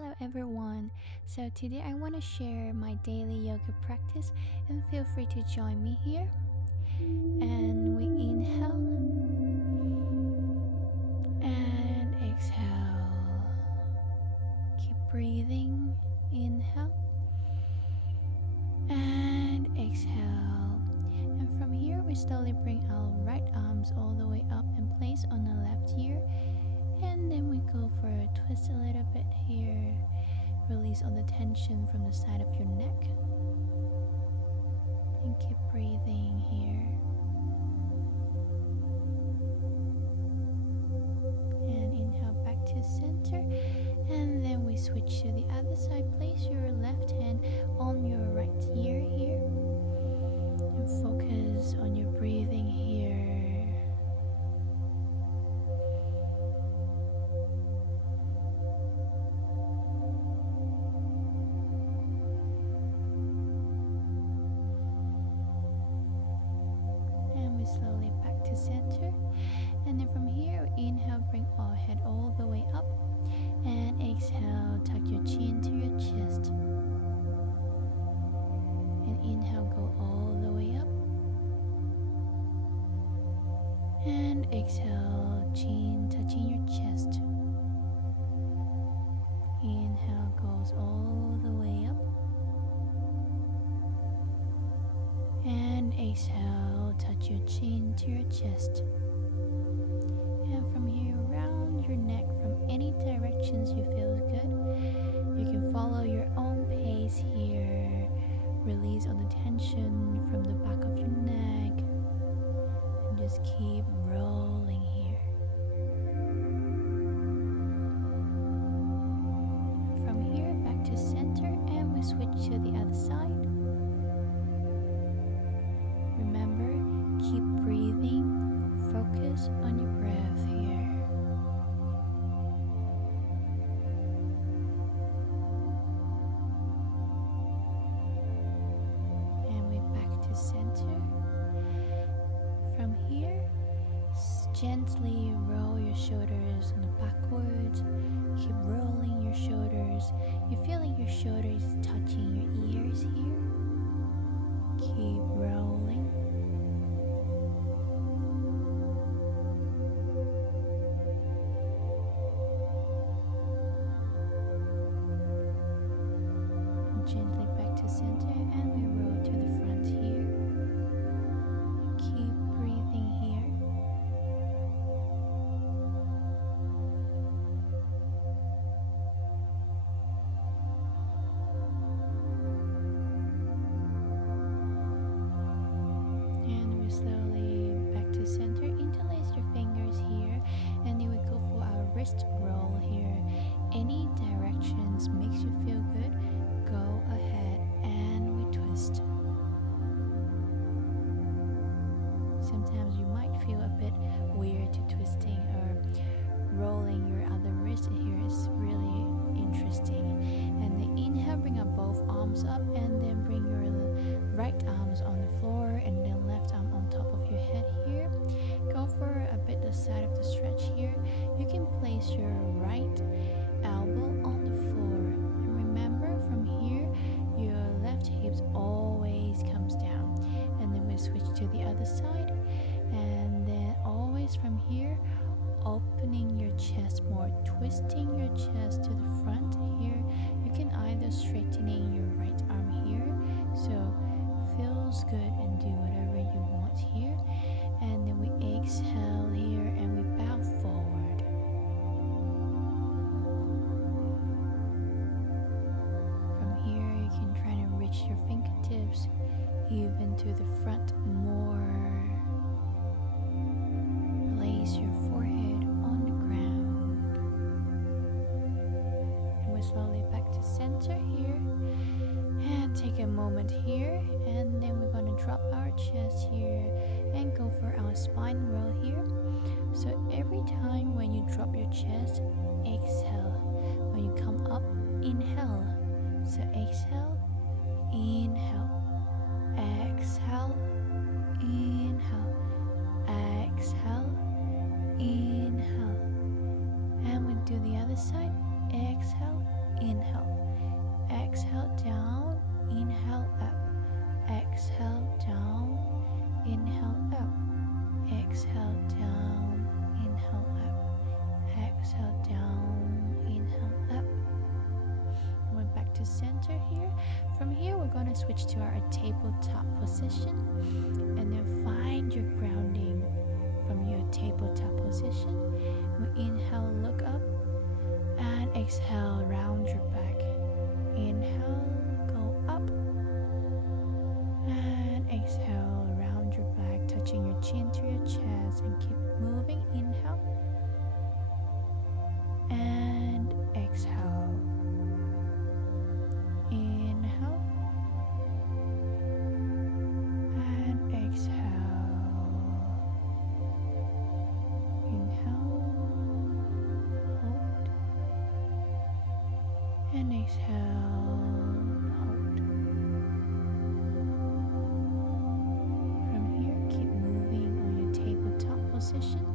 Hello everyone. So today I want to share my daily yoga practice and feel free to join me here. And we inhale and exhale. Keep breathing. Inhale and exhale. And from here we slowly bring our right arms all the way up and place on the left ear. And then we go for a twist a little bit here. Release all the tension from the side of your neck. And keep breathing here. And inhale back to center. And then we switch to the other side. Place your left hand on your right ear here. And focus on your breathing here. Slowly back to center, and then from here inhale, bring our head all the way up, and exhale, tuck your chin to your chest, and inhale, go all the way up, and exhale, chin touching your chest. Inhale goes all the way up, and exhale, touch your chin to your chest. And from here, round your neck from any directions you feel good. You can follow your own pace here. Release all the tension from the back of your neck. And just keep rolling here. From here, back to center, and we switch to the other side. Remember, keep breathing, focus on your breath here. And we back to center. From here, gently roll your shoulders on the backwards. Keep rolling your shoulders. You're feeling your shoulders touching your ears here. Keep rolling. Gently back to center, and we roll to the front here. Keep breathing here. And we slowly back to center. Interlace your fingers here, and then we go for our wrist roll here. Any directions makes you feel good. Go ahead and we twist. Sometimes you might feel a bit weird to twisting or rolling your other wrist here is really interesting. And then inhale, bring up both arms up, and then bring your right arms on the floor and then left arm on top of your head here. Go for a bit the side of the stretch here. You can place your right elbow on the floor. And remember, from here, your left hip always comes down. And then we switch to the other side. And then always from here, opening your chest more, twisting your chest to the front here. You can either straightening your right arm here, so feels good, and do whatever you want here. And then we exhale here and we bow forward. From here you can try to reach your fingertips even to the front more. Place your forehead on the ground. And we're slowly back to center here. And take a moment here, and then we're going to drop our chest here and go for our spine roll here. So every time when you drop your chest, exhale. When you come up, inhale. So exhale, inhale, exhale, inhale, exhale, inhale. And we do the other side. Exhale, inhale. center here. From here, we're going to switch to our tabletop position, and then find your grounding from your tabletop position. We inhale, look up, and exhale, round your back. Inhale, go up, and exhale, round your back, touching your chin to your chest, and keep moving. Inhale, and exhale. Inhale, and exhale. Inhale, hold, and exhale, hold. From here, keep moving on your tabletop position.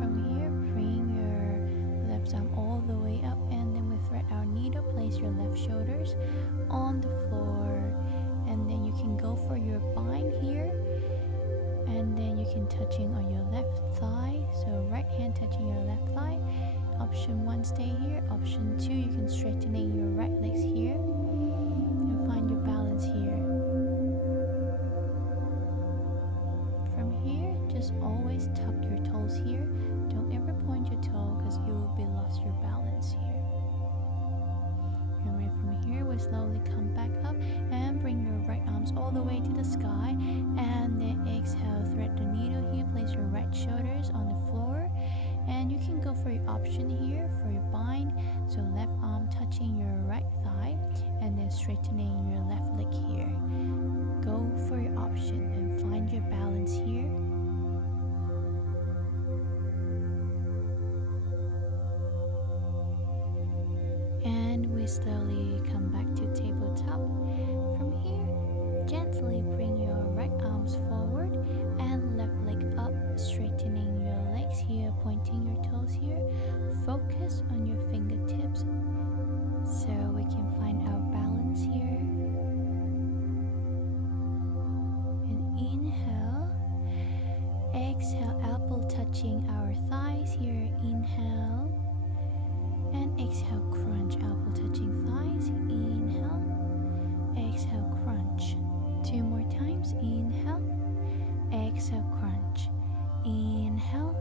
From here, bring your left arm all the way up, and then we thread our needle. Place your left shoulders on the floor, and then you can go for your bind here, and then you can touching on your left thigh, so right hand touching your left thigh. Option 1, stay here. Option 2, you can straightening your right legs here and find your balance here. From here, just always tuck your toes here. Don't ever point your toe because you will be lost your balance here. And right from here, we slowly come back up and bring your right arms all the way to the sky, and then exhale, thread the needle here. Place your right shoulders on the floor, and you can go for your option here for your bind, so left arm touching your right thigh, and then straightening your left leg here. Go for your option and find your balance here. And we slowly come back to tabletop. From here, gently bring your right arms forward and left leg up, straightening your legs here, pointing your toes here. Focus on your fingertips so we can find our balance here. And inhale, exhale, elbow touching our thighs here. Inhale, and exhale, crunch, elbow touching thighs. Inhale, exhale, crunch. 2 more times. Inhale, exhale, crunch. Inhale,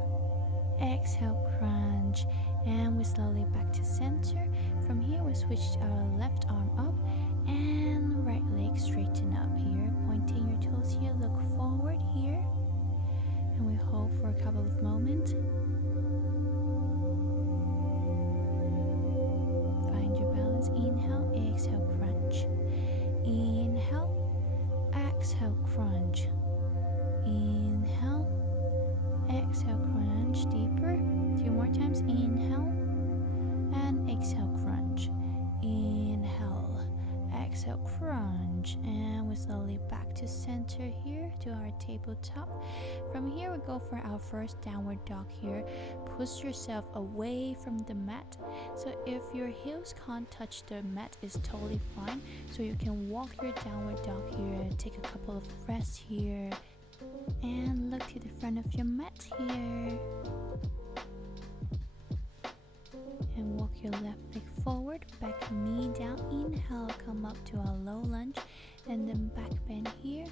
exhale, crunch. And we slowly back to center. From here, we switch our left arm up and right leg straighten up here, pointing your toes here. Look forward here, and we hold for a couple of moments. Find your balance. Inhale, exhale, crunch. Inhale, exhale, crunch. Inhale, exhale, crunch. Deeper. 2 more times. Inhale, and exhale, crunch. Inhale, exhale, crunch. And we slowly back to center here to our tabletop. From here, we go for our first downward dog here. Push yourself away from the mat. So if your heels can't touch the mat, is totally fine. So you can walk your downward dog here, take a couple of rests here, and look to the front of your mat here. And walk your left leg forward, back knee down. Inhale, come up to a low lunge, and then back bend here.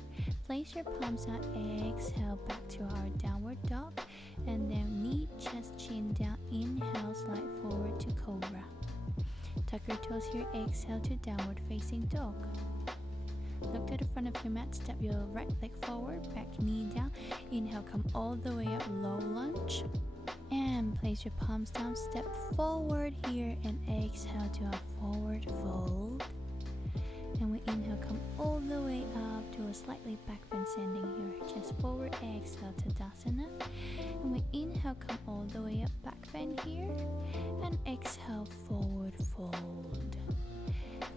Place your palms out, exhale, back to our downward dog, and then knee, chest, chin down. Inhale, slide forward to cobra. Tuck your toes here, exhale to downward facing dog. Look to the front of your mat, step your right leg forward, back knee down. Inhale, come all the way up, low lunge. And place your palms down, step forward here, and exhale to a forward fold. And we inhale, come all the way up to a slightly back bend standing here. Chest forward, exhale to Tadasana. And we inhale, come all the way up, back bend here. And exhale, forward fold.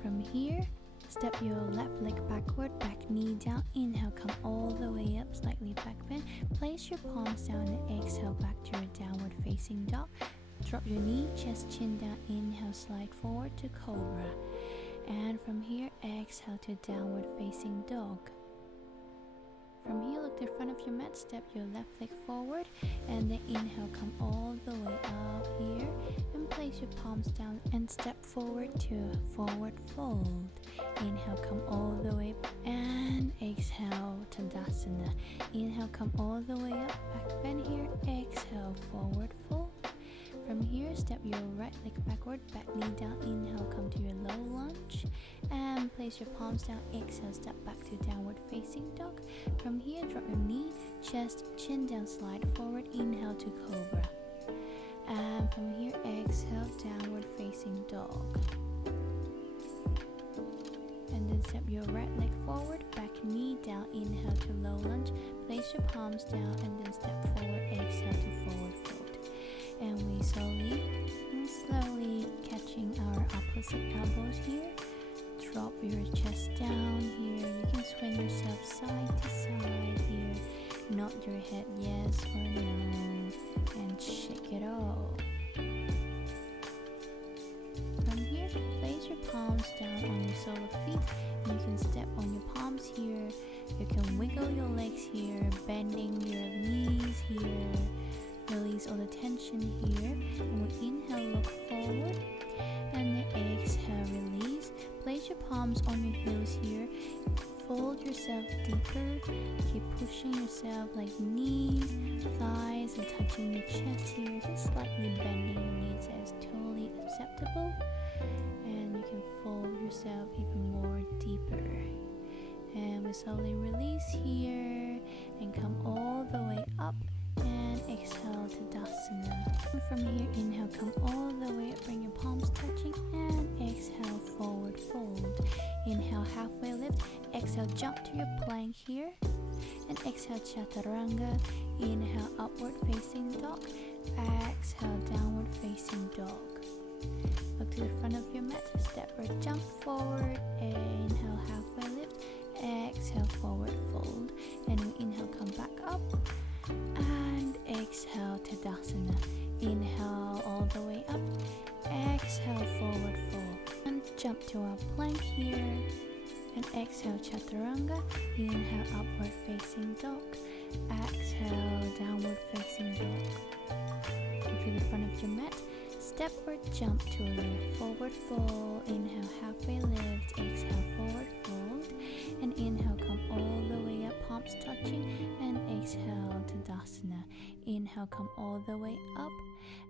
From here, step your left leg backward, back knee down. Inhale, come all the way up, slightly back bend. Place your palms down and exhale back to your downward facing dog. Drop your knee, chest, chin down. Inhale, slide forward to cobra. And from here, exhale to downward facing dog. From here, look to the front of your mat, step your left leg forward, and then inhale, come all the way up here. place your palms down and step forward to forward fold. Inhale, come all the way up and exhale, Tadasana. Inhale, come all the way up, back bend here, exhale, forward fold. From here, step your right leg backward, back knee down, inhale, come to your low lunge. And place your palms down, exhale, step back to downward facing dog. From here, drop your knee, chest, chin down, slide forward, inhale to cobra. And from here, exhale, downward facing dog. And then step your right leg forward, back knee down, inhale to low lunge. Place your palms down and then step forward, exhale to forward fold. And we slowly catching our opposite elbows here. Drop your chest down here. You can swing yourself side to side here. Nod your head yes or no and shake it off. From here, place your palms down on your sole of feet. You can step on your palms here. You can wiggle your legs here, bending your knees here. Release all the tension here. And we inhale, look forward. And then exhale, release. Place your palms on your heels here. Fold yourself deeper. Keep pushing yourself like knees, thighs, and touching your chest here. Just slightly bending your knees is totally acceptable. And you can fold yourself even more deeper. And we slowly release here and come all the way up. And exhale to Tadasana. And from here, inhale, come all the way up, bring your palms touching, and exhale, forward fold. Inhale, halfway lift, exhale, jump to your plank here, and exhale, Chaturanga. Inhale, upward facing dog, exhale, downward facing dog. Look to the front of your mat, step or jump forward, inhale, halfway lift, exhale, forward fold, and we inhale, come back up. And exhale, Tadasana. Inhale all the way up. Exhale, forward fold. And jump to our plank here. And exhale, Chaturanga. Inhale, upward facing dog. Exhale, downward facing dog. Go to the front of your mat. Step or jump to a forward fold. Inhale, halfway lift. Exhale, forward fold. And inhale, come all the way up, palms touching. And exhale, Tadasana. Inhale, come all the way up.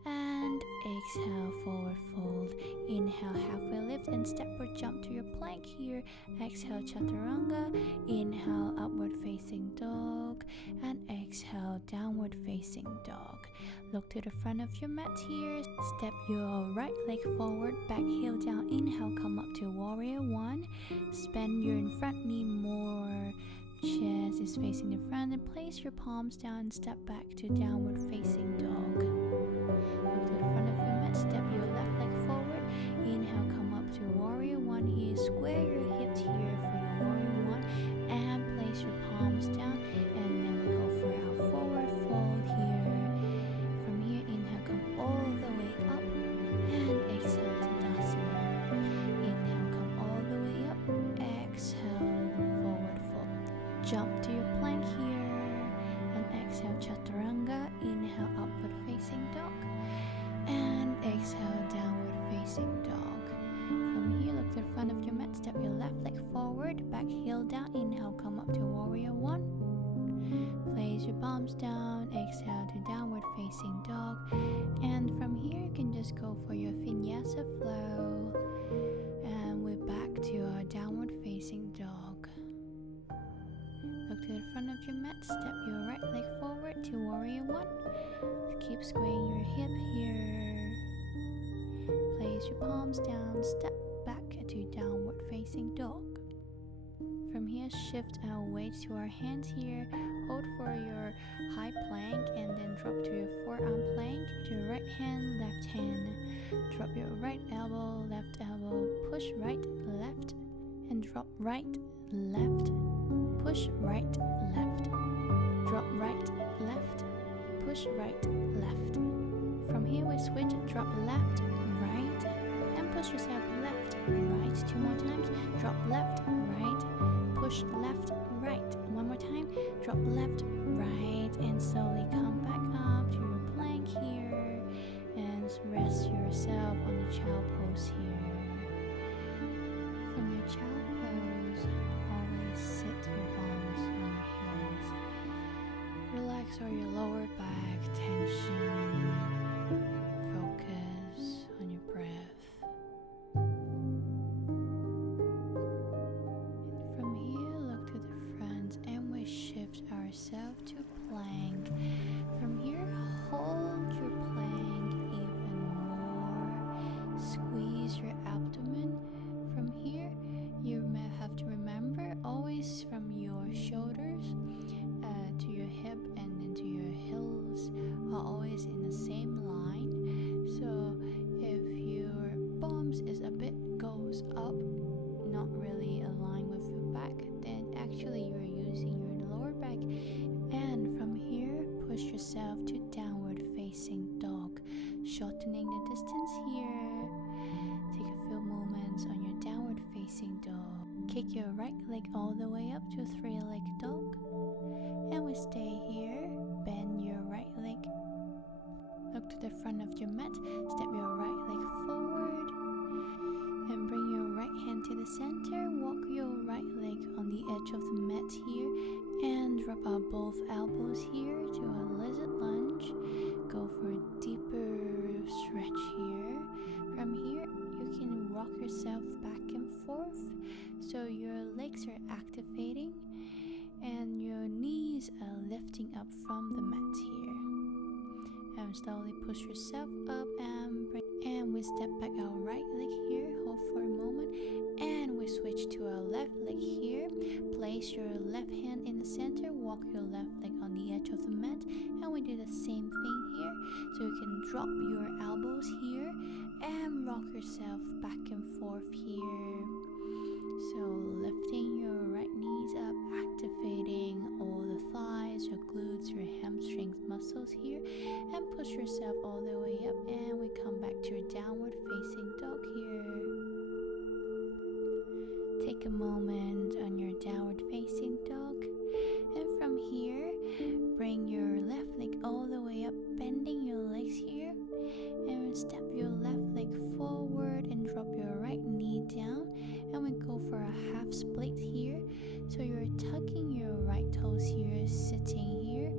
And exhale, forward fold. Inhale, halfway lift and step or jump to your plank here. Exhale, Chaturanga. Inhale, upward facing dog. And exhale, downward facing dog. Look to the front of your mat here. Step your right leg forward, back heel down. Inhale, come up to warrior one. Bend your front knee more. Chest is facing the front, and place your palms down and step back to downward facing dog. Look to the front of your mat, step your left leg forward. Inhale, come up to warrior one here. Square your hips here for your warrior one, and place your palms down. And then we go for our forward fold here. From here, inhale, come all the way up, and exhale to Tadasana. Inhale, come all the way up, exhale, forward fold. Jump to your plank here, and exhale, Chaturanga. Inhale, upward facing dog, and exhale, downward facing dog. From here, look to the front of your mat, step your left leg forward, back heel down. Inhale, come up to warrior one. Place your palms down, exhale to downward facing dog. And from here, you can just go for your Vinyasa flow. And we're back to our downward facing dog. Look to the front of your mat, step your right leg forward to warrior one. Keep swaying your hip here. Place your palms down, step back to downward facing dog. From here, shift our weight to our hands here. Hold for your high plank and then drop to your forearm plank. To your right hand, left hand. Drop your right elbow, left elbow. Push right, left. And drop right, left. Push right, left. Drop right, left. Push right, left. From here we switch, drop left, right. And push yourself left, right. 2 more times. Drop left, right. Push left, right. One more time. Drop left, right. And slowly come back up to your plank here. And rest yourself same line. So if your palms is a bit goes up, not really aligned with your back, then actually you're using your lower back. And from here, push yourself to downward facing dog, shortening the distance here. Take a few moments on your downward facing dog. Kick your right leg all the way up to three-legged dog. And we stay here. Bend your right leg. Look to the front of your mat. Step your right leg forward. And bring your right hand to the center. Walk your right leg on the edge of the mat here. And drop out both elbows here to a lizard lunge. Go for a deeper stretch here. From here, you can rock yourself back and forth. So your legs are activating and your knees are lifting up from the mat here. And slowly push yourself up and we step back our right leg here. Hold for a moment and we switch to our left leg here. Place your left hand in the center. Walk your left leg on the edge of the mat and we do the same thing here. So you can drop your elbows here and rock yourself back and forth here. So lifting your right knees up, activating all the thighs, your glutes, your hamstrings muscles here, and push yourself all the way up and we come back to your downward facing dog here. Take a moment on your downward facing dog, and from here bring your left leg all the way up, bending your legs here, and step your left leg forward and drop your right knee down, and we go for a half split here. So you're tucking your right toes here, sitting here,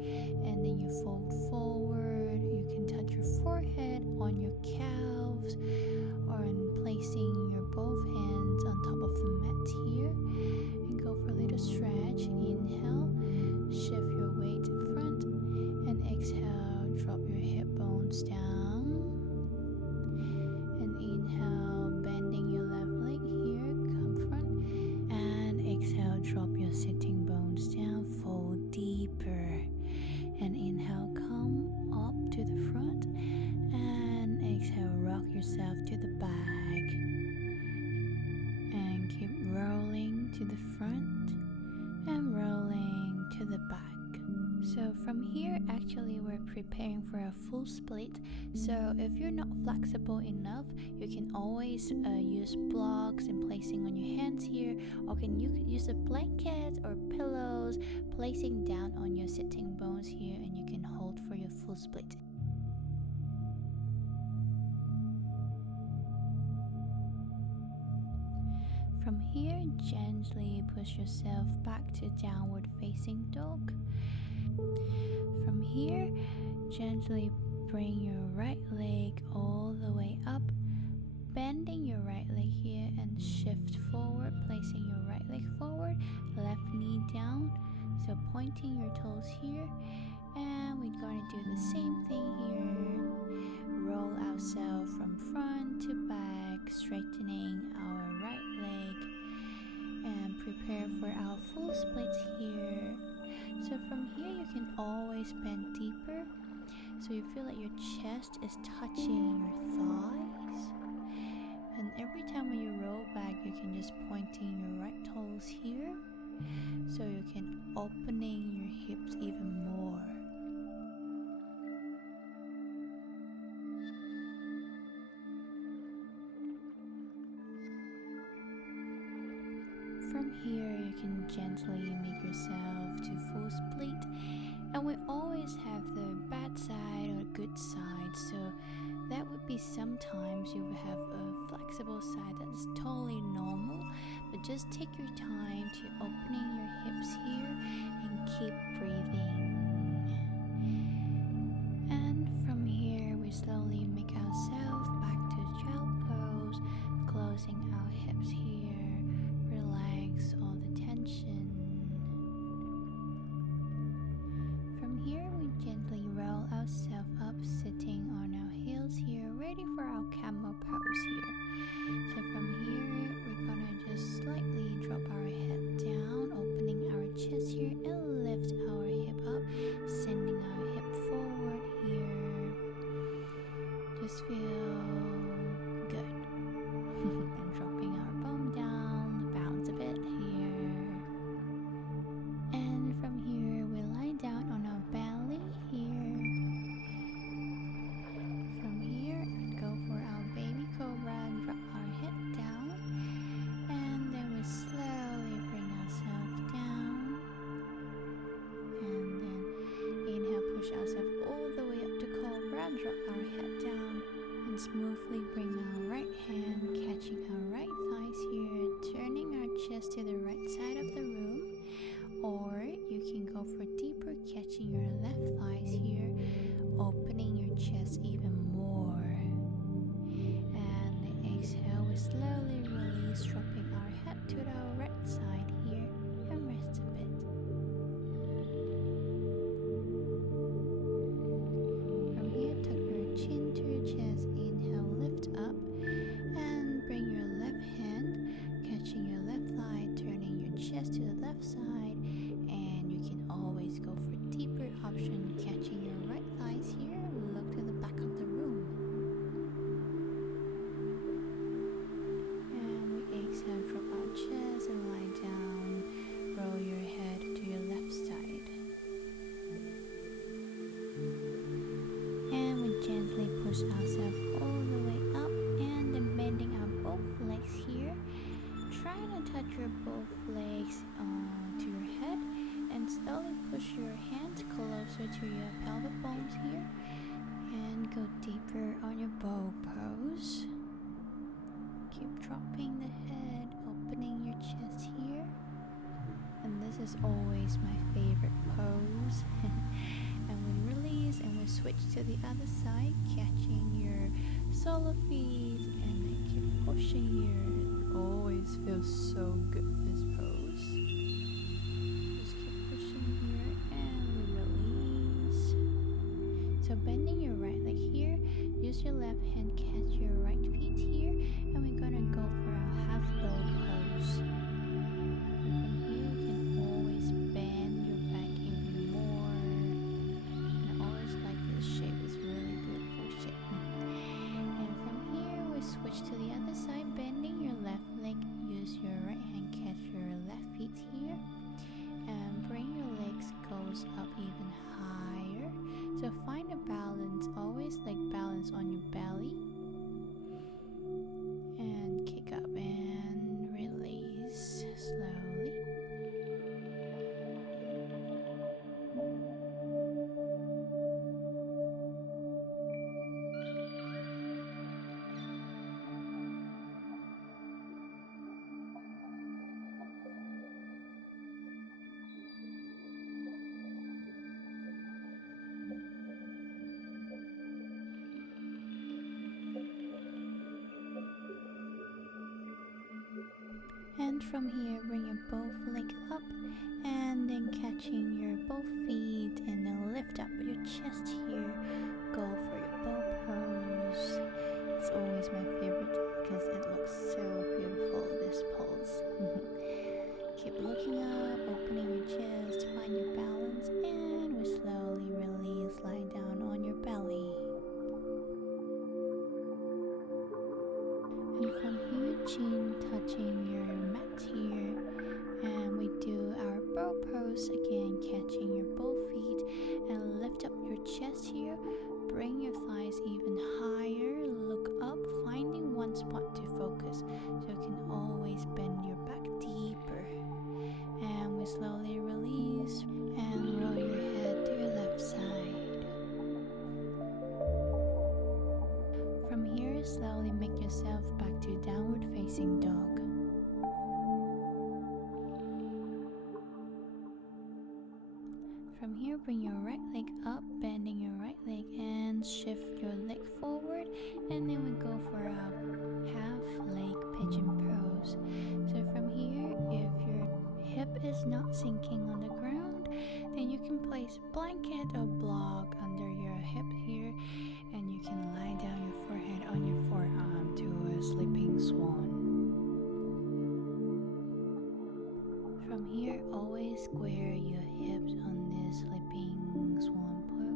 and then you fold forward. You can touch your forehead on your calves or in placing your both hands on top of the mat here, and go for a little stretch. Inhale, shift your weight in front, and exhale, drop your hip bones down, and inhale, bending your left leg here, come front, and exhale, drop your sitting bones down, fold deeper, and inhale, come up to the front, and exhale, rock yourself to the back, and keep rolling to the front and rolling to the back. So from here, actually we're preparing for a full split. So if you're not flexible enough, you can always use blocks and placing on your hands here, or you could use a blanket or pillows, placing down on your sitting bones here, and you can hold for your full split. From here, gently push yourself back to downward facing dog. From here, gently bring your right leg all the way up, bending your right leg here and shift forward, placing your right leg forward, left knee down, so pointing your toes here, and we're going to do the same thing here. Roll ourselves from front to back, straightening our right leg, and prepare for our full split here. So from here you can always bend deeper, so you feel like your chest is touching your thighs, and every time when you roll back you can just pointing your right toes here, so you can opening your hips even more. From here you can gently make yourself to full split, and we always have the bad side or good side, so that would be sometimes you will have a flexible side that's totally normal, but just take your time to opening your hips here and keep breathing. And from here we slowly make ourselves back to child pose, closing our hips here, relax all the tension. From here we gently roll ourselves up, sitting on our heels here, ready for our camel pose here. So from here we're gonna just slightly drop our head down, opening our chest here, and lift our hip up, sending our hip forward here. always feel good. And dropping our bum down, bounce a bit here. And from here we lie down on our belly here. From here go for our baby cobra, drop our head down, and then we slowly bring ourselves down, and then inhale, push ourselves all the way up to cobra, drop our head down, and smoothly bring our right hand, catching our right thighs here, turning our chest to the right side of the room. Or you can go for deeper, catching your left thighs here, opening your chest even more. And the exhale, we slowly release, dropping our head to the right side here, and rest a bit. From here, tuck your chin to your chest, inhale, lift up, and bring your left hand, catching your left thigh, turning your chest to the left side. And you can always go for deeper option, catching your right thighs here, look to the back of the room. And we exhale, drop our chest and lie down, roll your head to your left side. And we gently push ourselves all the way up, and then bending our both legs here. Try to touch your both legs to your head, and slowly push your hands closer to your pelvic bones here, and go deeper on your bow pose. Keep dropping the head, opening your chest here, and this is always my favorite pose. And we release and we switch to the other side, catching your solar feet, and then keep pushing here. It always feels so good, this pose. Just keep pushing here, and we release. So bending your right leg here, use your left hand, catch your right feet here, and we're gonna go for a half bow pose. And from here you can always bend your back even more. And I always like this shape, it's really beautiful shape. And from here we switch to the other side, bending your left leg, use your right hand, catch your left feet here, and bring your legs goes up even higher. So find a balance, always like balance on your belly, and kick up and release slowly. And from here, bring your both legs up, and then catching your both feet, and then lift up your chest here. Go for your bow pose. It's always my favorite because it looks so beautiful, this pose. Keep looking up, opening your chest, find your balance, and we slowly release, lie down on your belly. And from here, chin touching your mat here, and we do our bow pose again, catching your both feet, and lift up your chest here, bring your thighs even higher, look up, finding one spot to focus, so you can always bend your back deeper. And we slowly release, and roll your head to your left side. From here, slowly make yourself back to downward facing dog. From here, bring your right leg up, bending your right leg, and shift your leg forward, and then we go for a half leg pigeon pose. So from here, if your hip is not sinking on the ground, then you can place a blanket or block under your hip here, and you can lie down your forehead on your forearm to a sleeping swan. From here, always square your hips on this sleeping swan pose.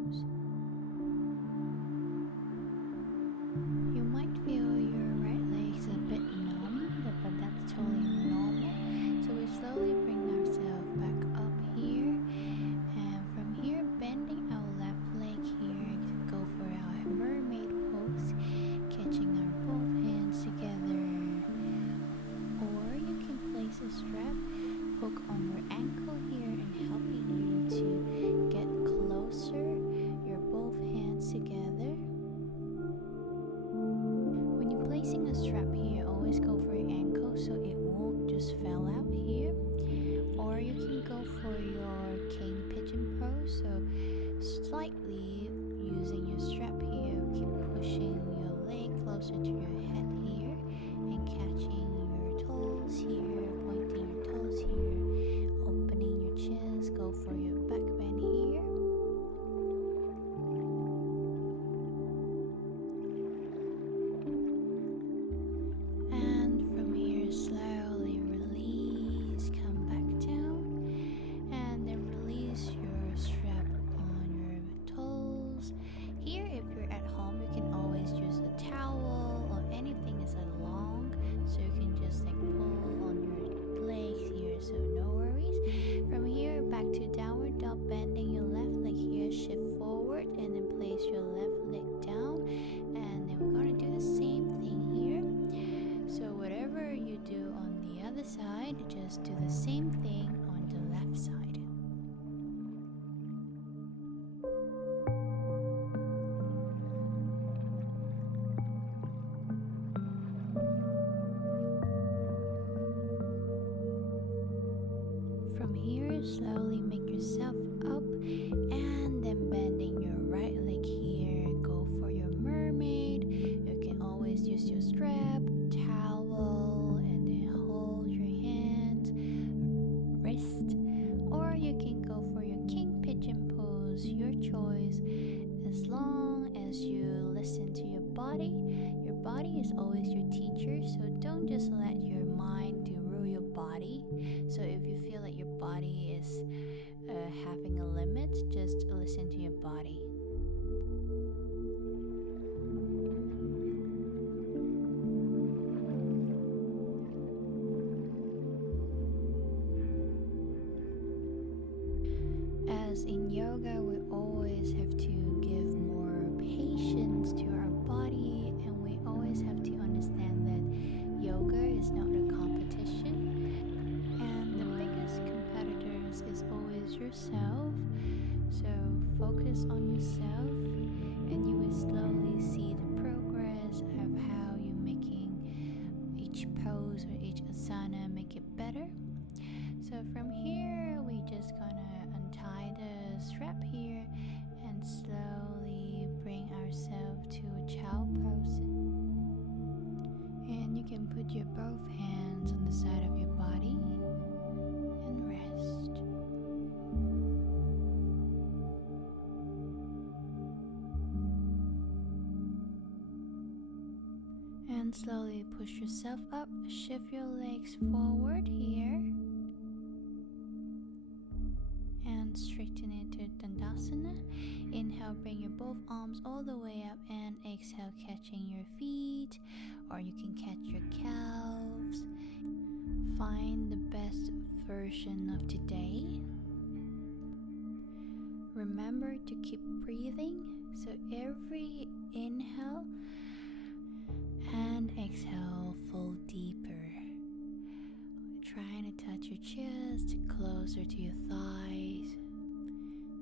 closer to your head here and catching your toes here, pointing your toes here, opening your chest, go for your back bend here. And from here, slowly release, come back down, and then release your strap on your toes. Here, if you're at home, you can always use a towel or anything is long, so you can just like pull on your legs here, so no worries. From here, back to downward dog, bending your left leg here, shift forward, and then place your left leg down, and then we're gonna do the same thing here. So whatever you do on the other side, just do the same thing on the left side. From here, slowly make yourself up, and then bending your right leg here, go for your mermaid. You can always use your strap, towel, and then hold your hands, wrist, or you can go for your king pigeon pose, your choice. As long as you listen to your body is always your teacher, so don't just let your mind to rule your body. So if you feel like your body is having a limit, just listen to your body. As in yoga, we always have to give more patience to our body, and we always have to understand that yoga is not a competition, and the biggest competitors is always yourself. So focus on yourself, and you will slowly see the progress of how you're making each pose or each asana make it better. So from here, we just gonna untie the strap here and slowly bring ourselves to a child pose. And you can put your both hands on the side of your body and rest. And slowly push yourself up, shift your legs forward here. And straighten it to Dandasana. Inhale, bring your both arms all the way up, and exhale, catching your feet, or you can catch your calves. Find the best version of today. Remember to keep breathing, so every inhale and exhale, fold deeper. Trying to touch your chest, closer to your thighs.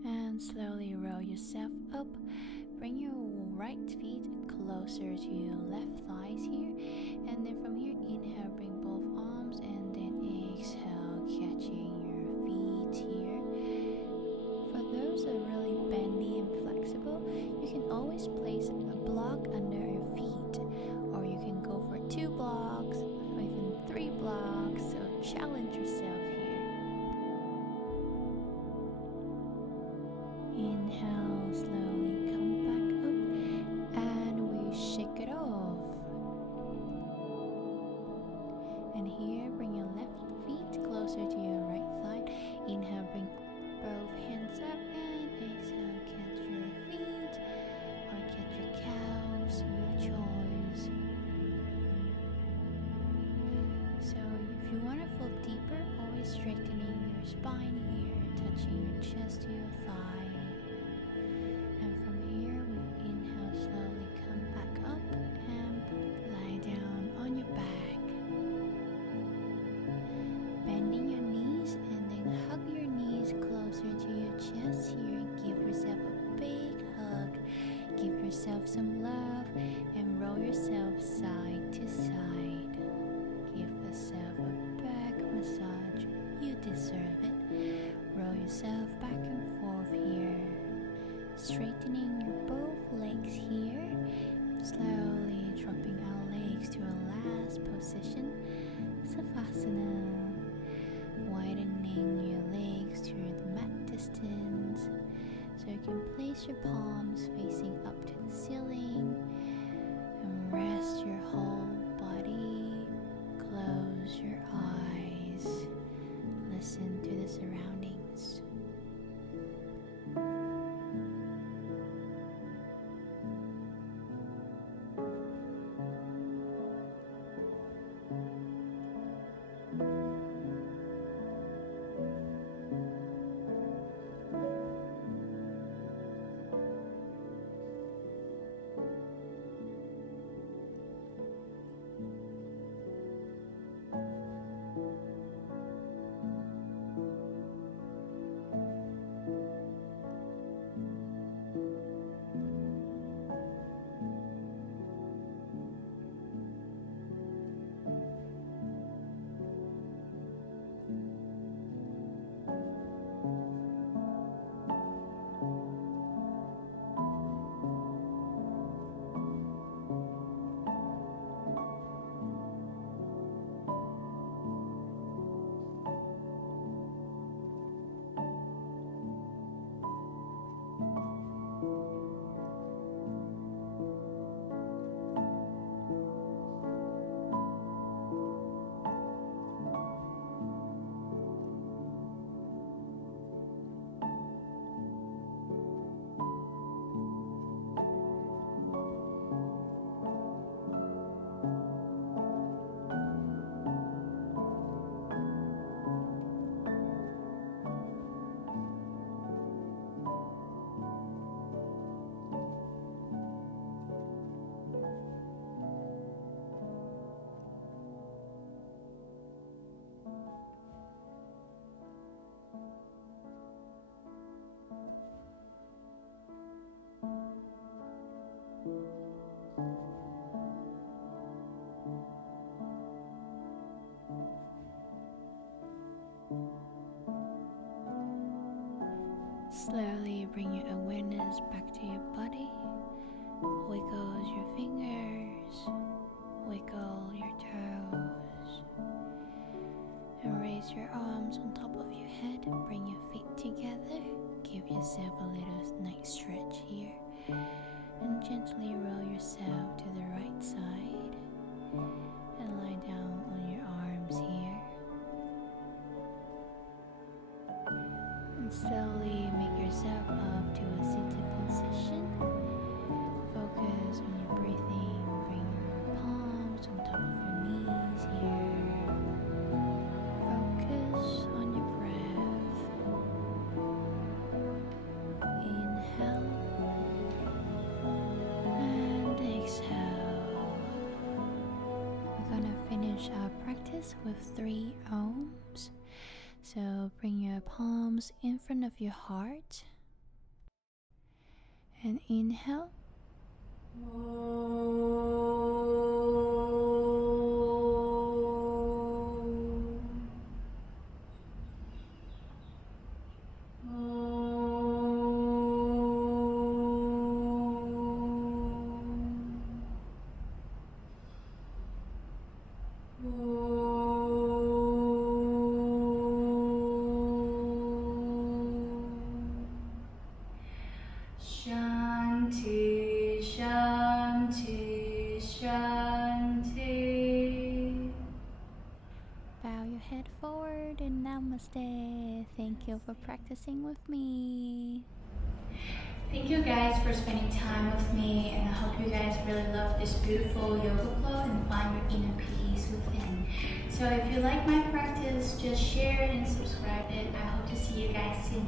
And slowly roll yourself up. Bring your right feet closer to your left thighs here. And then from here, inhale, bring both arms, and then exhale, catching your feet here. For those that are really bendy and flexible, you can always place a block under your feet, or you can go for 2 blocks or even 3 blocks. So challenge yourself here. Inhale, slowly come back up, and we shake it off. And here, bring your left feet closer to your right thigh. Inhale, bring both hands up, and exhale, catch your feet or catch your calves, your choice. So if you want to fall deeper, always straightening your spine here, touching your chest to your thigh. And from here, we inhale, slowly come back up and lie down on your back. Bending your knees, and then hug your knees closer to your chest here. Give yourself a big hug. Give yourself some love, and roll yourself side to side. Give yourself a back massage. You deserve it. Roll yourself back and forth here. Straightening your both legs here. Slowly dropping position, Savasana, widening your legs to the mat distance so you can place your palms facing up to the ceiling and rest your whole body. Close your eyes, listen to the surroundings. Slowly bring your awareness back to your body. Wiggle your fingers, wiggle your toes, and raise your arms on top of your head. Bring your feet together. Give yourself a little nice stretch here, and gently roll yourself to the right side and lie down on your arms here. And slowly make yourself up to a seated position. Focus on your breathing. Bring your palms on top of your knees here. Focus on your breath. Inhale and exhale. We're gonna finish our practice with 3 ohms. So bring your palms in front of your heart and inhale. Shanti, Shanti, Shanti. Bow your head forward and namaste. Thank you for practicing with me. Thank you guys for spending time with me, and I hope you guys really love this beautiful yoga flow and find your inner peace within. So if you like my practice, just share and subscribe it. I hope to see you guys soon.